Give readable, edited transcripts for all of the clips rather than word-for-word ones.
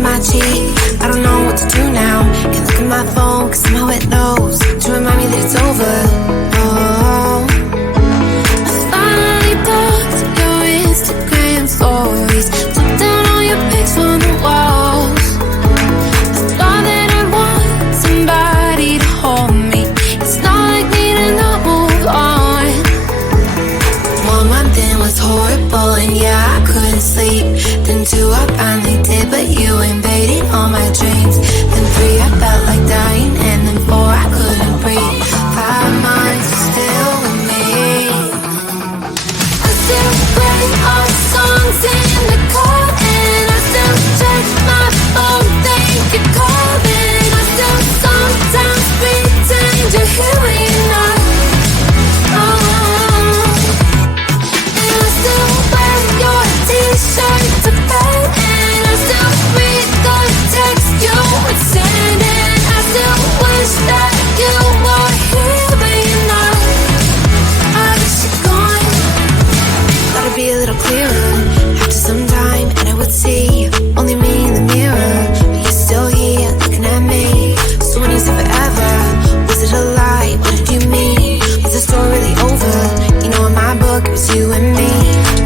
kissing my cheek. I don't know what to do now. Can't look at my phone, cause somehow it knows to remind me that it's over. Oh, I finally blocked your Instagram stories, took down all your pics from the walls. I thought that I'd want somebody to hold me. It's not like me to not move on. 1 month in was horrible, and yeah, I couldn't sleep. Then 2, I finally did, but you invaded all my dreams. Then 3, I felt like dying, and then 4, I couldn't breathe. 5 months, you're still with me. I still play our songs in the car, and I still check my phone, think you're calling. I still sometimes pretend you're here when you're not. And I still wear your t-shirt to bed, and I still read the text you would send, and I still wish that you were here but you're not. I wish you're gone. Thought it'd be a little clearer after some time, and I would see only me in the mirror, but you're still here looking at me. So when you said forever, was it a lie? What did you mean? Was the story really over? You know, in my book it was you and me.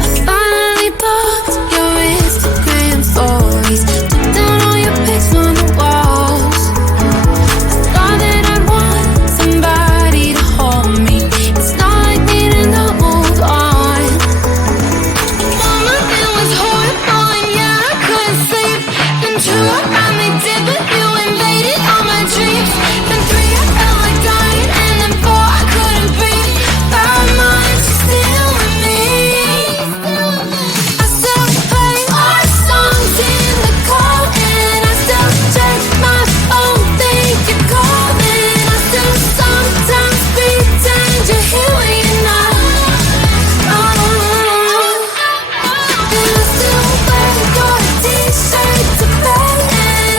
I finally blocked your Instagram stories, took down all your pics from the walls. I thought that I'd want somebody to hold me. It's not like me to not move on. 1 month it was horrible, and yeah, I couldn't sleep. Then 2, I finally did, but you invaded all my dreams. Then 3, I felt like dying, and then 4, I couldn't breathe. 5 months, you're still with me. I still play our songs in the car, and I still check my phone, think you're calling. I still sometimes pretend you're here when you're not. And I still wear your t-shirt to bed, and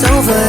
it's over.